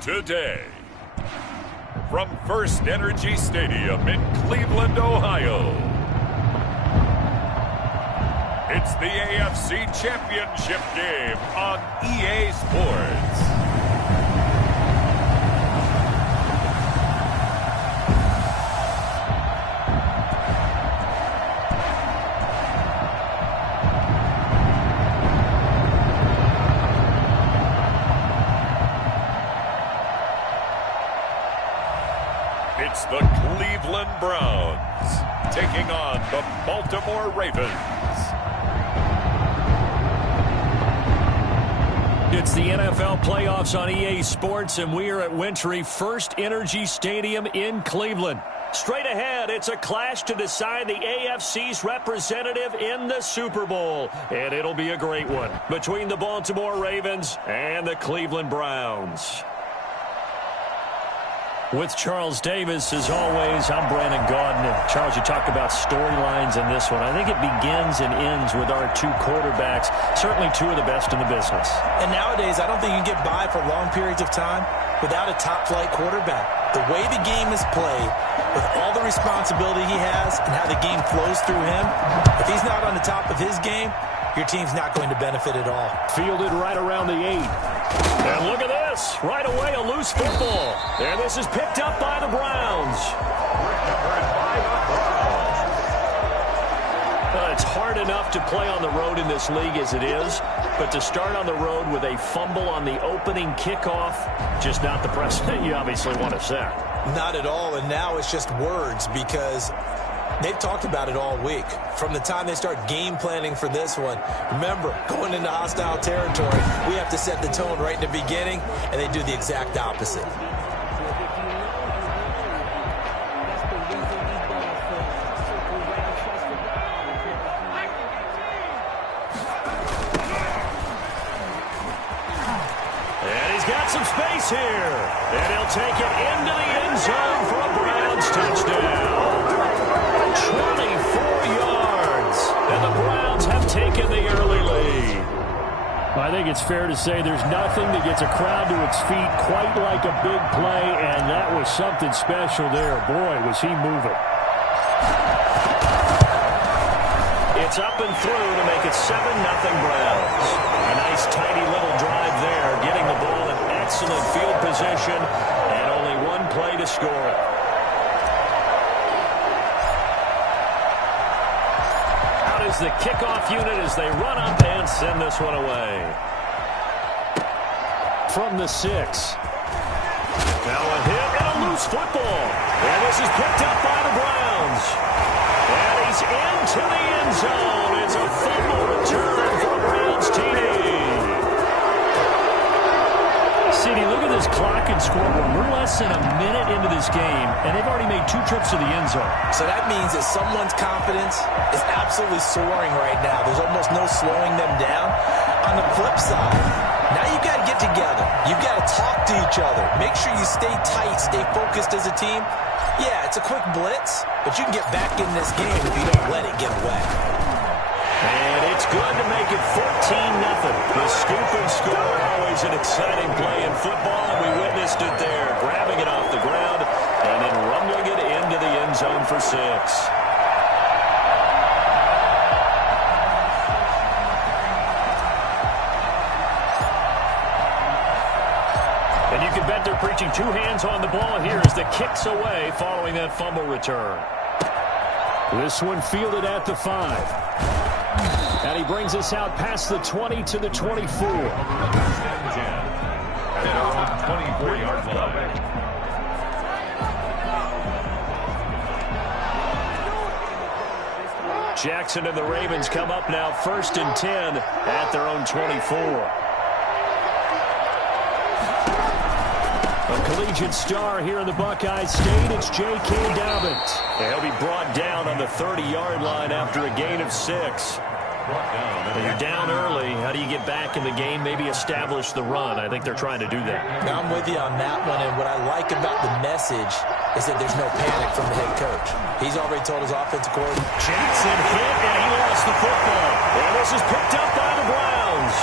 Today, from First Energy Stadium in Cleveland, Ohio, it's the AFC Championship game on EA Sports. It's the Cleveland Browns taking on the Baltimore Ravens. It's the NFL playoffs on EA Sports, and we are at Wintry First Energy Stadium in Cleveland. Straight ahead, it's a clash to decide the AFC's representative in the Super Bowl. And it'll be a great one between the Baltimore Ravens and the Cleveland Browns. With Charles Davis, as always, I'm Brandon Gaudin. Charles, you talked about storylines in this one. I think it begins and ends with our two quarterbacks, certainly two of the best in the business. And nowadays, I don't think you can get by for long periods of time without a top-flight quarterback. The way the game is played, with all the responsibility he has and how the game flows through him, if he's not on the top of his game, your team's not going to benefit at all. Fielded right around the 8. And look at this. Right away, a loose football. And this is picked up by the Browns. It's hard enough to play on the road in this league as it is, but to start on the road with a fumble on the opening kickoff, just not the precedent you obviously want to set. Not at all, and now it's just words because they've talked about it all week. From the time they start game planning for this one, remember, going into hostile territory, we have to set the tone right in the beginning, and they do the exact opposite. And he's got some space here. And he'll take it into the end zone for a Browns touchdown. 24 yards, and the Browns have taken the early lead. I think it's fair to say there's nothing that gets a crowd to its feet quite like a big play, and that was something special there. Boy, was he moving. It's up and through to make it 7-0 Browns. A nice tidy little drive there, getting the ball in excellent field position, and only one play to score it. The kickoff unit as they run up and send this one away. From the 6. Now a hit and a loose football. And this is picked up by the Browns. And he's into the end zone. It's a fumble return for a Browns TD. CD, look at this clock and scoreboard. We're less than a minute into this game, and they've already made 2 trips to the end zone. So that means that someone's confidence is absolutely soaring right now. There's almost no slowing them down. On the flip side, now you've got to get together. You've got to talk to each other. Make sure you stay tight, stay focused as a team. Yeah, it's a quick blitz, but you can get back in this game if you don't let it get away. And it's good to make it 14-0. The scoop and score, always an exciting play in football, and we witnessed it there, grabbing it off the ground and then rumbling it into the end zone for 6. And you can bet they're preaching 2 hands on the ball here as the kick's away following that fumble return. This one fielded at the 5. And he brings us out past the 20 to the 24. 24-yard line. Jackson and the Ravens come up now 1st and 10 at their own 24. A collegiate star here in the Buckeye State, it's J.K. Dobbins. He'll be brought down on the 30-yard line after a gain of 6. You're down early. How do you get back in the game? Maybe establish the run. I think they're trying to do that. Now, I'm with you on that one, and what I like about the message is that there's no panic from the head coach. He's already told his offensive coordinator. Jackson hit, and he lost the football. And this is picked up by the Browns.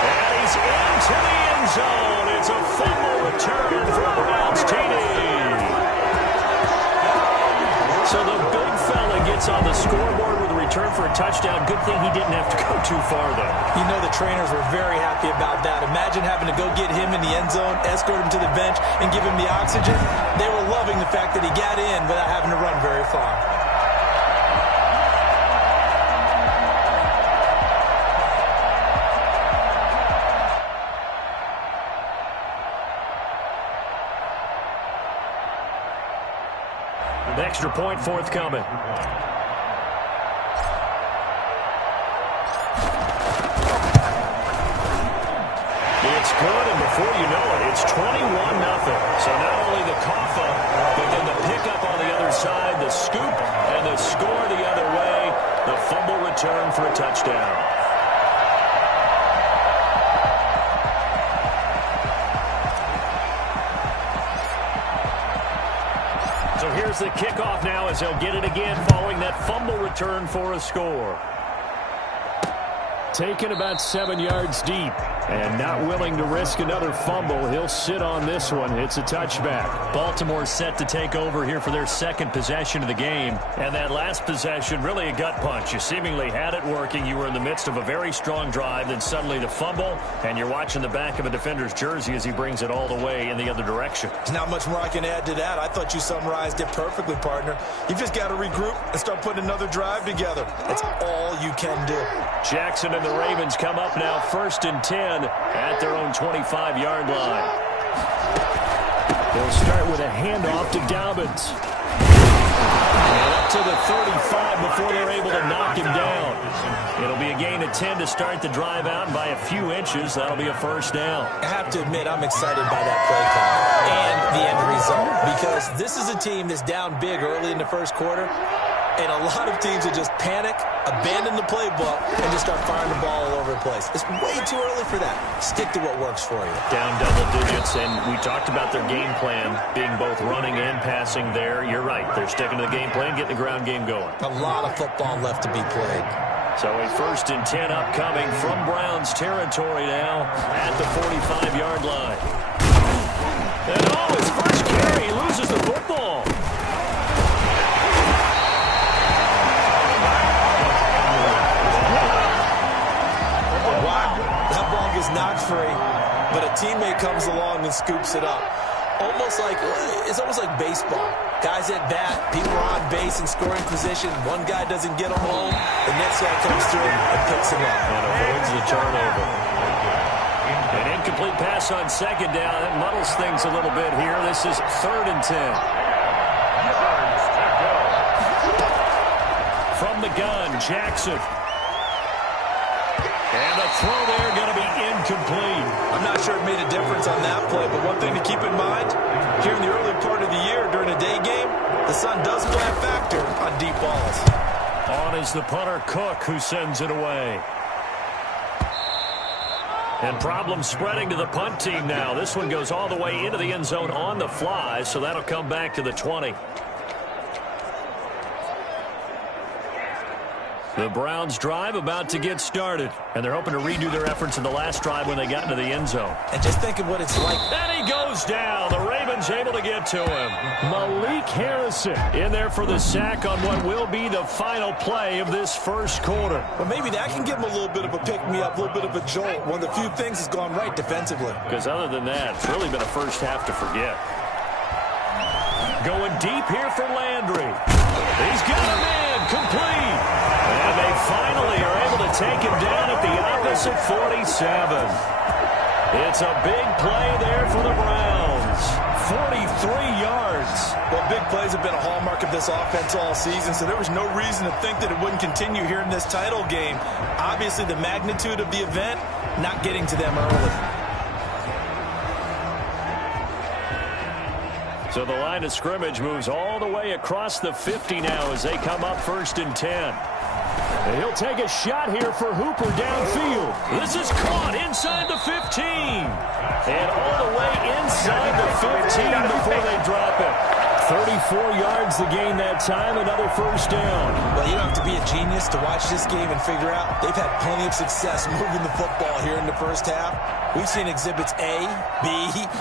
And he's into the end zone. It's a fumble return for Browns TD. So the big fella gets on the scoreboard with a return for a touchdown. Good thing he didn't have to go too far, though. You know the trainers were very happy about that. Imagine having to go get him in the end zone, escort him to the bench, and give him the oxygen. They were loving the fact that he got in without having to run very far. An extra point forthcoming. It's good, and before you know it, it's 21-0. So not only the cough up, but then the pickup on the other side, the scoop, and the score the other way, the fumble return for a touchdown. So here's the kickoff now as they'll get it again following that fumble return for a score. Taken about 7 yards deep and not willing to risk another fumble. He'll sit on this one. It's a touchback. Baltimore set to take over here for their second possession of the game. And that last possession, really a gut punch. You seemingly had it working. You were in the midst of a very strong drive. Then suddenly the fumble, and you're watching the back of a defender's jersey as he brings it all the way in the other direction. There's not much more I can add to that. I thought you summarized it perfectly, partner. You just got to regroup and start putting another drive together. That's all you can do. Jackson and the Ravens come up now 1st and 10 at their own 25-yard line. They'll start with a handoff to Dobbins. And up to the 35 before they're able to knock him down. It'll be a gain of 10 to start the drive out, and by a few inches, that'll be a first down. I have to admit, I'm excited by that play call and the end result, because this is a team that's down big early in the first quarter, and a lot of teams will just panic, abandon the playbook, and just start firing the ball all over the place. It's way too early for that. Stick to what works for you. Down double digits, and we talked about their game plan being both running and passing there. You're right. They're sticking to the game plan, getting the ground game going. A lot of football left to be played. So a 1st and 10 upcoming from Browns territory now at the 45-yard line. And his first carry, he loses the football. Is not free, but a teammate comes along and scoops it up. It's almost like baseball. Guys at bat, people are on base in scoring position. One guy doesn't get them home, the next guy comes through and picks him up. And avoids the turnover. An incomplete pass on second down. That muddles things a little bit here. This is 3rd and 10. From the gun, Jackson. And the throw there going to be incomplete. I'm not sure it made a difference on that play, but one thing to keep in mind, here in the early part of the year during a day game, the sun does play a factor on deep balls. On is the punter, Cook, who sends it away. And problem spreading to the punt team now. This one goes all the way into the end zone on the fly, so that'll come back to the 20. The Browns drive about to get started, and they're hoping to redo their efforts in the last drive when they got into the end zone. And just think of what it's like. And he goes down. The Ravens able to get to him. Malik Harrison in there for the sack on what will be the final play of this first quarter. Well, maybe that can give him a little bit of a pick-me-up, a little bit of a jolt. One of the few things has gone right defensively. Because other than that, it's really been a first half to forget. Going deep here for Landry. He's got a man complete. And they finally are able to take him down at the opposite 47. It's a big play there for the Browns. 43 yards. Well, big plays have been a hallmark of this offense all season, so there was no reason to think that it wouldn't continue here in this title game. Obviously, the magnitude of the event, not getting to them early. So the line of scrimmage moves all the way across the 50 now as they come up 1st and 10. And he'll take a shot here for Hooper downfield. This is caught inside the 15. And all the way inside the 15 before they drop it. 34 yards to gain that time, another first down. Well, you don't have to be a genius to watch this game and figure out they've had plenty of success moving the football here in the first half. We've seen exhibits A, B,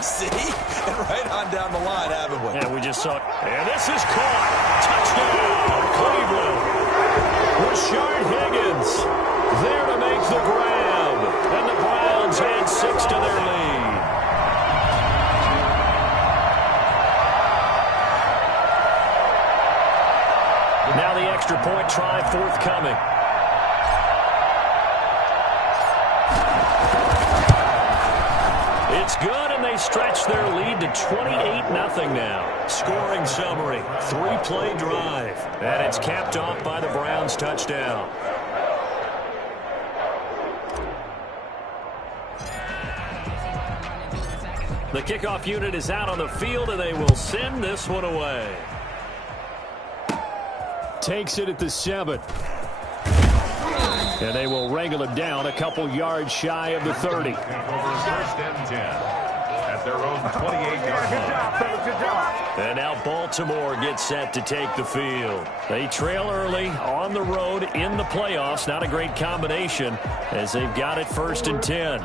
C, and right on down the line, haven't we? Yeah, we just saw it. And this is caught. Touchdown, Cleveland. Rashard Higgins there to make the grab. And the Browns add 6 to their lead. Now the extra point try forthcoming. It's good, and they stretch their lead to 28-0 now. Scoring summary, 3-play drive. And it's capped off by the Browns' touchdown. The kickoff unit is out on the field, and they will send this one away. Takes it at the 7. And they will wrangle him down a couple yards shy of the 30. Over 1st and 10 at their own 28-yard line. And now Baltimore gets set to take the field. They trail early on the road in the playoffs. Not a great combination as they've got it 1st and 10.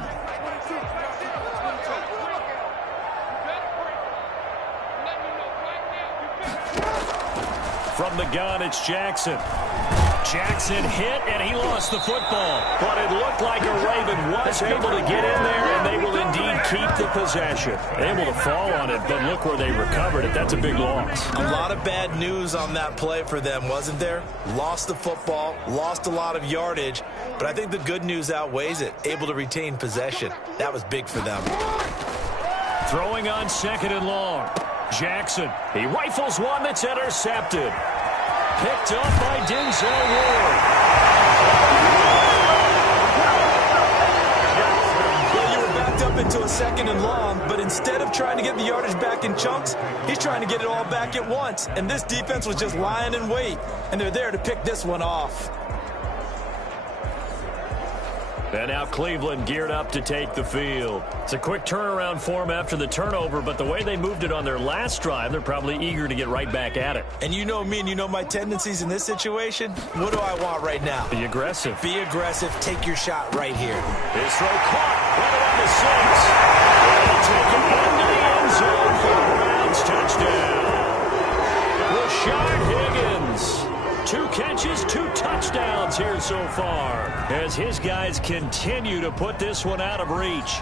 From the gun, it's Jackson. Jackson hit, and he lost the football. But it looked like a Raven was able to get in there, and they will indeed keep the possession. Able to fall on it, but look where they recovered it. That's a big loss. A lot of bad news on that play for them, wasn't there? Lost the football, lost a lot of yardage, but I think the good news outweighs it. Able to retain possession. That was big for them. Throwing on 2nd and long. Jackson, he rifles one that's intercepted. Picked up by Denzel Ward. Well, you were backed up into a 2nd and long, but instead of trying to get the yardage back in chunks, he's trying to get it all back at once. And this defense was just lying in wait, and they're there to pick this one off. And now Cleveland geared up to take the field. It's a quick turnaround for them after the turnover, but the way they moved it on their last drive, they're probably eager to get right back at it. And you know me and you know my tendencies in this situation. What do I want right now? Be aggressive. Be aggressive. Take your shot right here. His throw caught. Right into the end zone for the Browns touchdown. Rashard Higgins. 2 catches, 2 touchdowns here so far as his guys continue to put this one out of reach.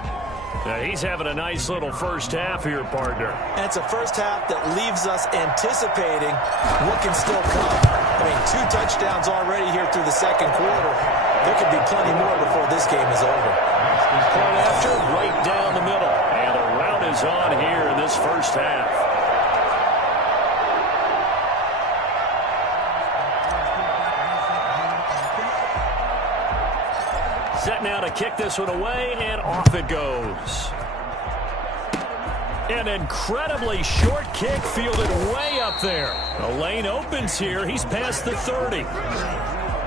Now, he's having a nice little first half here, partner. And it's a first half that leaves us anticipating what can still come. I mean, 2 touchdowns already here through the 2nd quarter. There could be plenty more before this game is over. Point after, right down the middle. And the rout is on here in this first half. Set now to kick this one away, and off it goes. An incredibly short kick fielded way up there. The lane opens here. He's past the 30.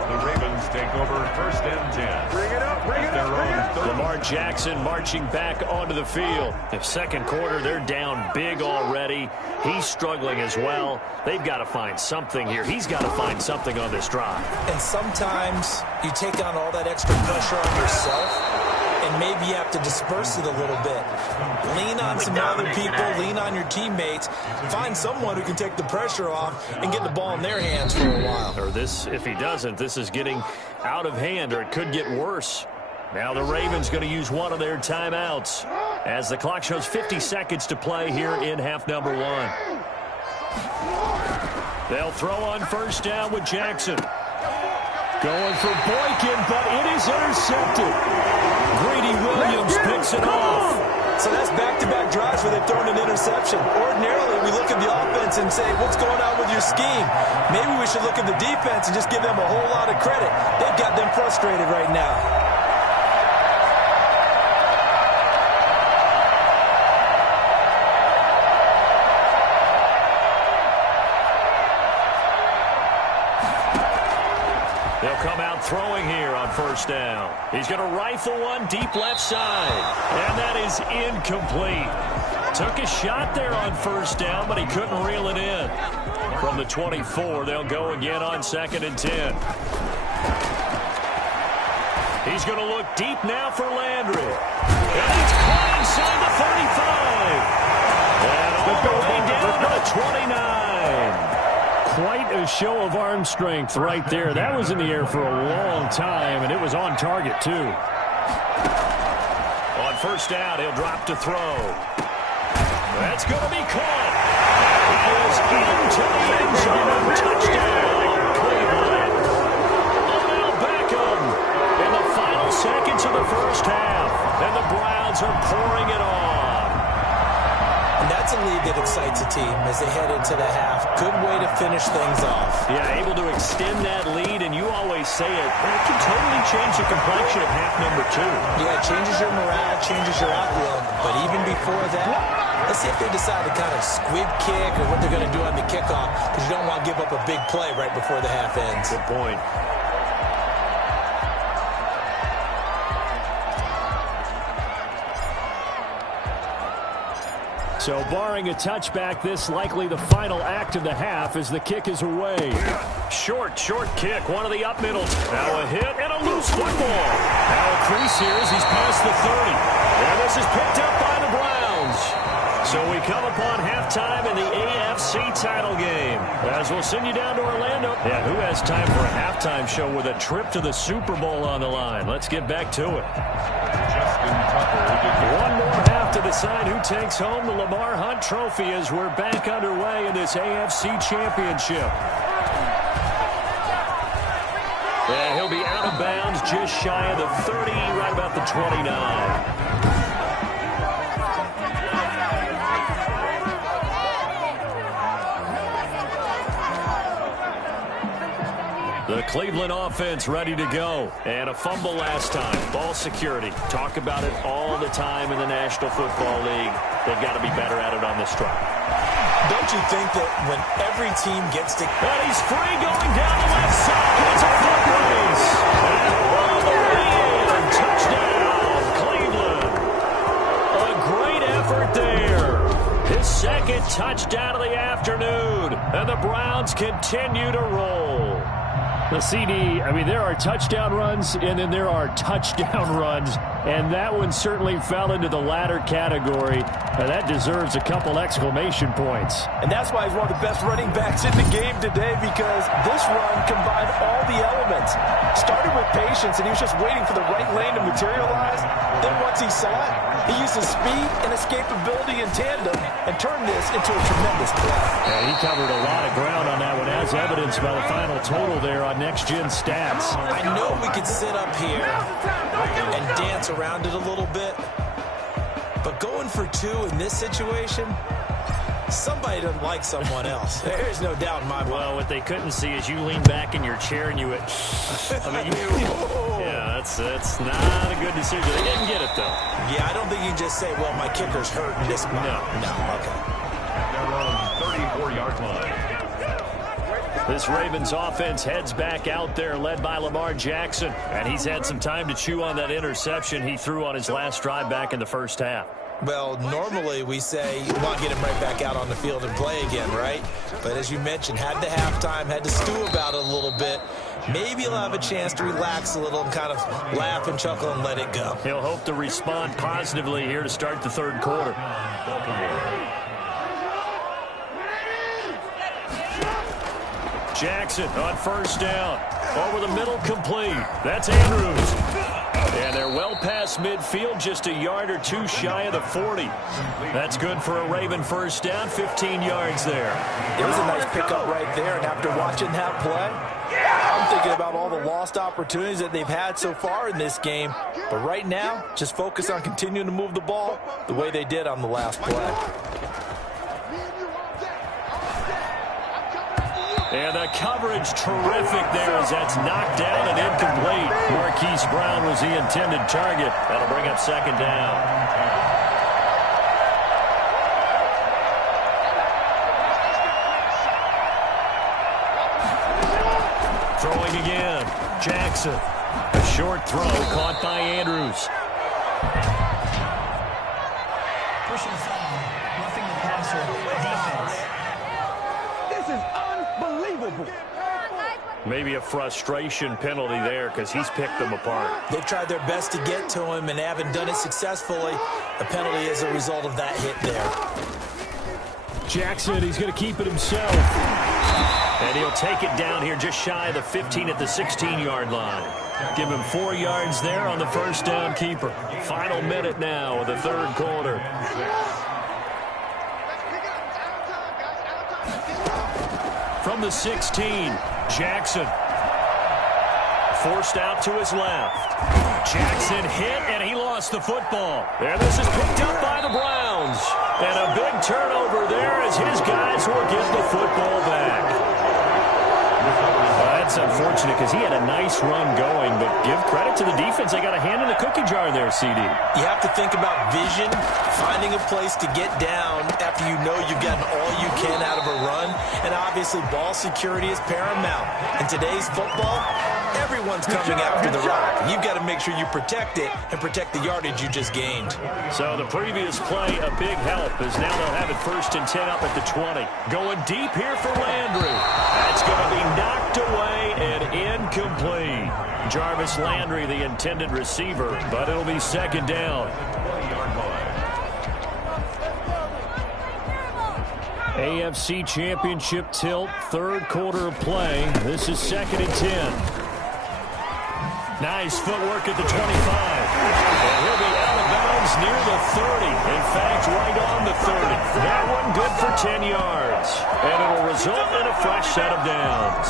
The Ravens take over 1st and 10. Bring it up, bring it up. Lamar Jackson marching back onto the field. The 2nd quarter, they're down big already. He's struggling as well. They've got to find something here. He's got to find something on this drive. And sometimes you take on all that extra pressure on yourself, and maybe you have to disperse it a little bit. Lean on some other people, lean on your teammates, find someone who can take the pressure off and get the ball in their hands for a while. Or this, if he doesn't, this is getting out of hand, or it could get worse. Now the Ravens going to use one of their timeouts as the clock shows 50 seconds to play here in half number 1. They'll throw on 1st down with Jackson. Going for Boykin, but it is intercepted. Greedy Williams picks it off. So that's back-to-back drives where they've thrown an interception. Ordinarily, we look at the offense and say, what's going on with your scheme? Maybe we should look at the defense and just give them a whole lot of credit. They've got them frustrated right now. They'll come out throwing here on 1st down. He's going to rifle one deep left side. And that is incomplete. Took a shot there on 1st down, but he couldn't reel it in. From the 24, they'll go again on 2nd and 10. He's going to look deep now for Landry. And he's caught inside the 35. And all the way down to the 29. Quite a show of arm strength right there. That was in the air for a long time, and it was on target, too. On first down, he'll drop to throw. That's going to be caught. He is into the end zone. Touchdown, Cleveland. Odell Beckham in the final seconds of the first half. And the Browns are pouring it on. And that's a lead that excites a team as they head into the half. Good way to finish things off. Yeah, able to extend that lead, and you always say it can totally change the complexion of half number 2. Yeah, it changes your morale, changes your outlook. But even before that, let's see if they decide to kind of squib kick or what they're going to do on the kickoff, because you don't want to give up a big play right before the half ends. Good point. So barring a touchback, this likely the final act of the half as the kick is away. Short kick, one of the up middles. Now a hit and a loose football. Now a crease here as he's past the 30. And this is picked up by the Browns. So we come upon halftime in the AFC title game. As we'll send you down to Orlando. Yeah, who has time for a halftime show with a trip to the Super Bowl on the line? Let's get back to it. One more half to decide who takes home the Lamar Hunt Trophy as we're back underway in this AFC Championship. And he'll be out of bounds just shy of the 30, right about the 29. The Cleveland offense ready to go. And a fumble last time. Ball security. Talk about it all the time in the National Football League. They've got to be better at it on this drive. Don't you think that when every team gets to... And he's free going down the left side. It's a foot race. And all the way in. Touchdown, Cleveland. A great effort there. His second touchdown of the afternoon. And the Browns continue to roll. The CD, I mean, there are touchdown runs, and then there are touchdown runs, and that one certainly fell into the latter category. That deserves a couple exclamation points. And that's why he's one of the best running backs in the game today, because this run combined all the elements. Started with patience, and he was just waiting for the right lane to materialize. Then once he saw it, he used his speed and escapability in tandem and turned this into a tremendous play. Yeah, he covered a lot of ground on that one, as evidenced by the final total there on Next Gen Stats. I know we could sit up here and dance around it a little bit, but going for 2 in this situation, somebody doesn't like someone else. There's no doubt in my mind. Well, what they couldn't see is you lean back in your chair and you went, yeah, that's not a good decision. They didn't get it, though. Yeah, I don't think you can just say, well, my kicker's hurt in this spot. No, okay. Their own 34-yard line. This Ravens offense heads back out there, led by Lamar Jackson. And he's had some time to chew on that interception he threw on his last drive back in the first half. Well, normally we say you want to get him right back out on the field and play again, right? But as you mentioned, had the halftime, had to stew about it a little bit. Maybe he'll have a chance to relax a little and kind of laugh and chuckle and let it go. He'll hope to respond positively here to start the third quarter. Jackson on first down. Over the middle, complete. That's Andrews. And they're well past midfield, just a yard or two shy of the 40. That's good for a Raven first down, 15 yards there. It was a nice pickup right there, and after watching that play, I'm thinking about all the lost opportunities that they've had so far in this game. But right now, just focus on continuing to move the ball the way they did on the last play. And the coverage terrific there as that's knocked down and incomplete. Marquise Brown was the intended target. That'll bring up second down. Throwing again. Jackson. A short throw caught by Andrews. Personal foul. Roughing the passer. Defense. This is unbelievable. Maybe a frustration penalty there because he's picked them apart. They've tried their best to get to him and haven't done it successfully. A penalty is a result of that hit there. Jackson, he's going to keep it himself. And he'll take it down here just shy of the 15 at the 16-yard line. Give him 4 yards there on the first down keeper. Final minute now of the third quarter. From the 16, Jackson. Forced out to his left. Jackson hit, and he lost the football. And this is picked up by the Browns. And a big turnover there as his guys will get the football back. That's unfortunate because he had a nice run going, but give credit to the defense. They got a hand in the cookie jar there, CD. You have to think about vision, finding a place to get down after you know you've gotten all you can out of a run, and obviously ball security is paramount. In today's football, everyone's coming after the rock. You've got to make sure you protect it and protect the yardage you just gained. So the previous play, a big help, as now they'll have it 1st and 10 up at the 20. Going deep here for Landry. That's going to be knocked away and incomplete. Jarvis Landry, the intended receiver, but it'll be 2nd down. AFC Championship tilt, 3rd quarter of play. This is 2nd and 10. Nice footwork at the 25. And he'll be out of bounds near the 30. In fact, right on the 30. That one good for 10 yards. And it'll result in a fresh set of downs.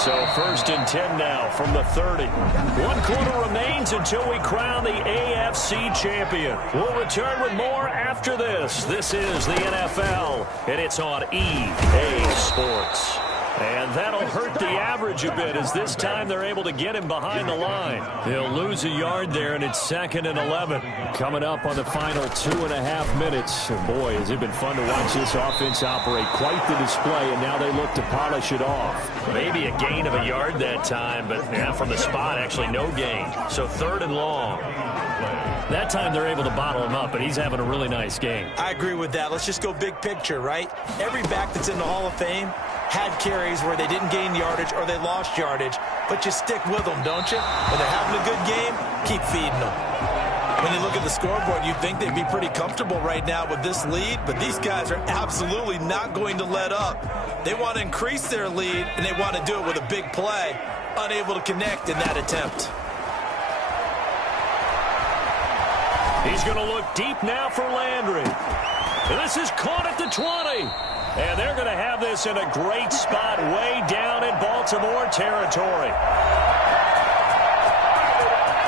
So 1st and 10 now from the 30. 1 quarter remains until we crown the AFC champion. We'll return with more after this. This is the NFL, and it's on EA Sports. And that'll hurt the average a bit as this time they're able to get him behind the line. He'll lose a yard there, and it's 2nd and 11. Coming up on the final 2.5 minutes. And boy, has it been fun to watch this offense operate. Quite the display, and now they look to polish it off. Maybe a gain of a yard that time, but yeah, from the spot, actually no gain. So 3rd and long. That time they're able to bottle him up, but he's having a really nice game. I agree with that. Let's just go big picture, right? Every back that's in the Hall of Fame had carries where they didn't gain yardage or they lost yardage, but you stick with them, don't you? When they're having a good game, keep feeding them. When you look at the scoreboard, you'd think they'd be pretty comfortable right now with this lead, but these guys are absolutely not going to let up. They want to increase their lead, and they want to do it with a big play, unable to connect in that attempt. He's going to look deep now for Landry. And this is caught at the 20. And they're going to have this in a great spot way down in Baltimore territory.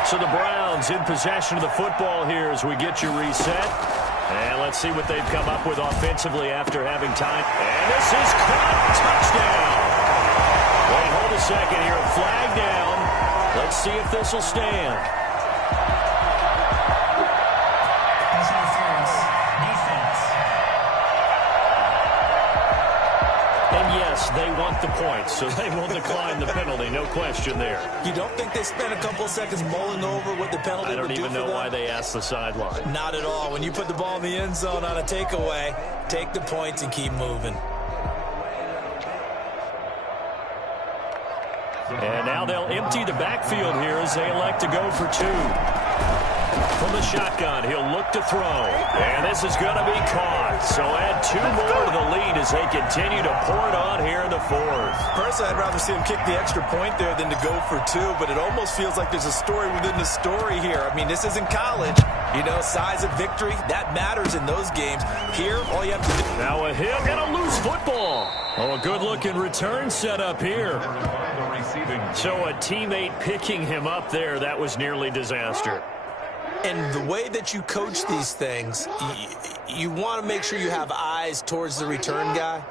So the Browns in possession of the football here as we get you reset. And let's see what they've come up with offensively after having time. And this is caught. Touchdown. Wait, hold a second here. Flag down. Let's see if this will stand. They want the points, so they will decline the penalty. No question there. You don't think they spent a couple of seconds mulling over what the penalty would do for them? I don't even know why they asked the sideline. Not at all. When you put the ball in the end zone on a takeaway, take the points and keep moving. And now they'll empty the backfield here as they elect to go for 2. From the shotgun, he'll look to throw. And this is going to be caught. So add 2 more to the lead as they continue to pour it on here in the 4th. Personally, I'd rather see him kick the extra point there than to go for 2, but it almost feels like there's a story within the story here. I mean, this isn't college. You know, size of victory, that matters in those games. Here, all you have to do... Now a hit and a loose football. Oh, a good-looking return set up here. So a teammate picking him up there, that was nearly disaster. And the way that you coach these things, you want to make sure you have eyes towards the return guy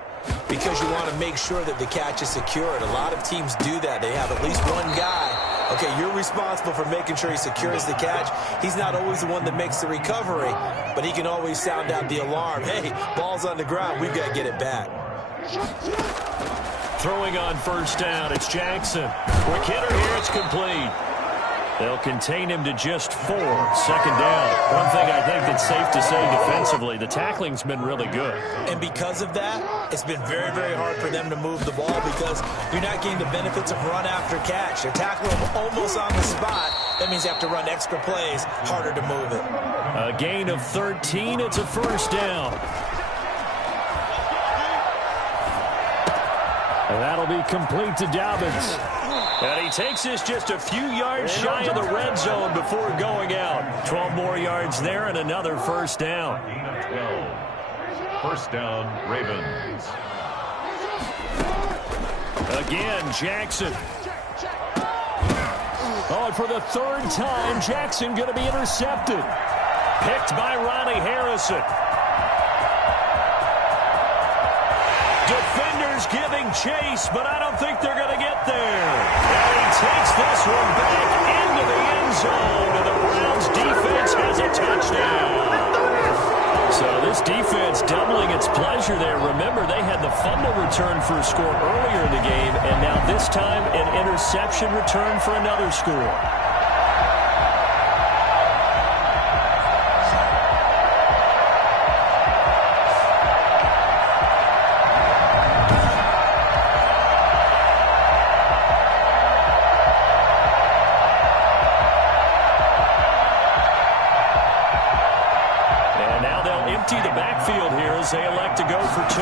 because you want to make sure that the catch is secured. A lot of teams do that. They have at least one guy. Okay, you're responsible for making sure he secures the catch. He's not always the one that makes the recovery, but he can always sound out the alarm. Hey, ball's on the ground. We've got to get it back. Throwing on 1st down, it's Jackson. Quick hitter here, it's complete. They'll contain him to just 4. Second down. One thing I think that's safe to say defensively, the tackling's been really good. And because of that, it's been very, very hard for them to move the ball because you're not getting the benefits of run after catch. They're tackling him almost on the spot. That means you have to run extra plays, harder to move it. A gain of 13. It's a first down. And that'll be complete to Dobbins. And he takes this just a few yards shy of the red zone before going out. 12 more yards there and another first down. 12. First down, Ravens. Again, Jackson. Oh, and for the third time, Jackson going to be intercepted. Picked by Ronnie Harrison. Defenders giving chase, but I don't think they're going to get there. And he takes this one back into the end zone, and the Browns defense has a touchdown. So this defense doubling its pleasure there. Remember, they had the fumble return for a score earlier in the game, and now this time an interception return for another score. The backfield here as they elect to go for 2.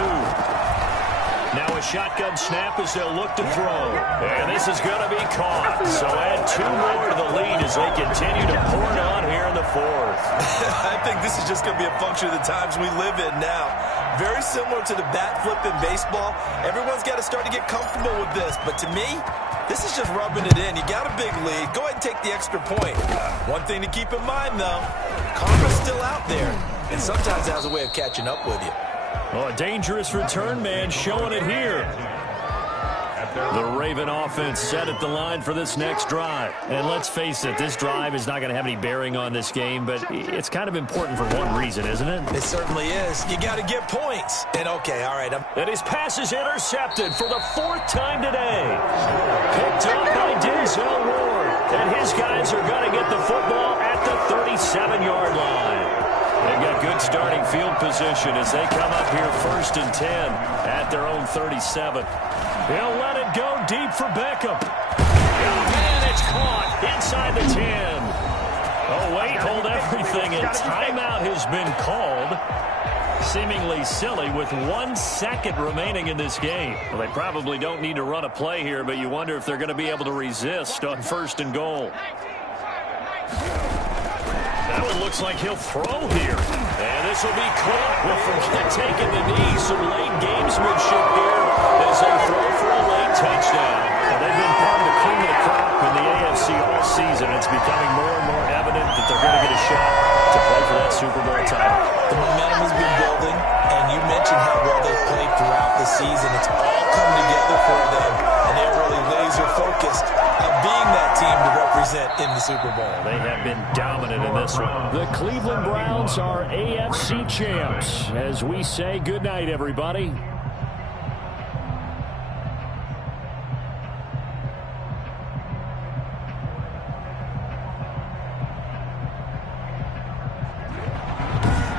Now a shotgun snap as they'll look to throw. And this is going to be caught. So add 2 more to the lead as they continue to pour it on here in the 4th. I think this is just going to be a function of the times we live in now. Very similar to the bat flip in baseball. Everyone's got to start to get comfortable with this. But to me, this is just rubbing it in. You got a big lead. Go ahead and take the extra point. One thing to keep in mind, though, karma's still out there. And sometimes it has a way of catching up with you. Oh, a dangerous return man showing it here. The Raven offense set at the line for this next drive. And let's face it, this drive is not going to have any bearing on this game, but it's kind of important for one reason, isn't it? It certainly is. You got to get points. And okay, all right. And his pass is intercepted for the 4th time today. Picked up by Denzel Ward. And his guys are going to get the football at the 37-yard line. They've got good starting field position as they come up here 1st and 10 at their own 37. He'll let it go deep for Beckham. And it's caught inside the 10. Oh, wait, hold everything. And timeout has been called. Seemingly silly with 1 second remaining in this game. Well, they probably don't need to run a play here, but you wonder if they're going to be able to resist on 1st and goal. That one looks like he'll throw here. And this will be caught. Well, forget taking the knee. Some late gamesmanship here as they throw for a late touchdown. And they've been part of the cream of the crop in the AFC all season. It's becoming more and more evident that they're going to get a shot to play for that Super Bowl title. The momentum has been building, and you mentioned how well they've played throughout the season. It's all come together for them, and they're really laser-focused on being that team to represent in the Super Bowl. They have been dominant in this one. The Cleveland Browns are AFC champs. As we say goodnight, everybody.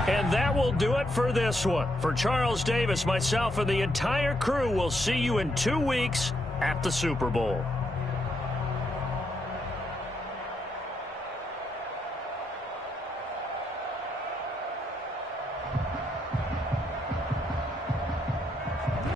And that will do it for this one. For Charles Davis, myself, and the entire crew, we'll see you in 2 weeks at the Super Bowl.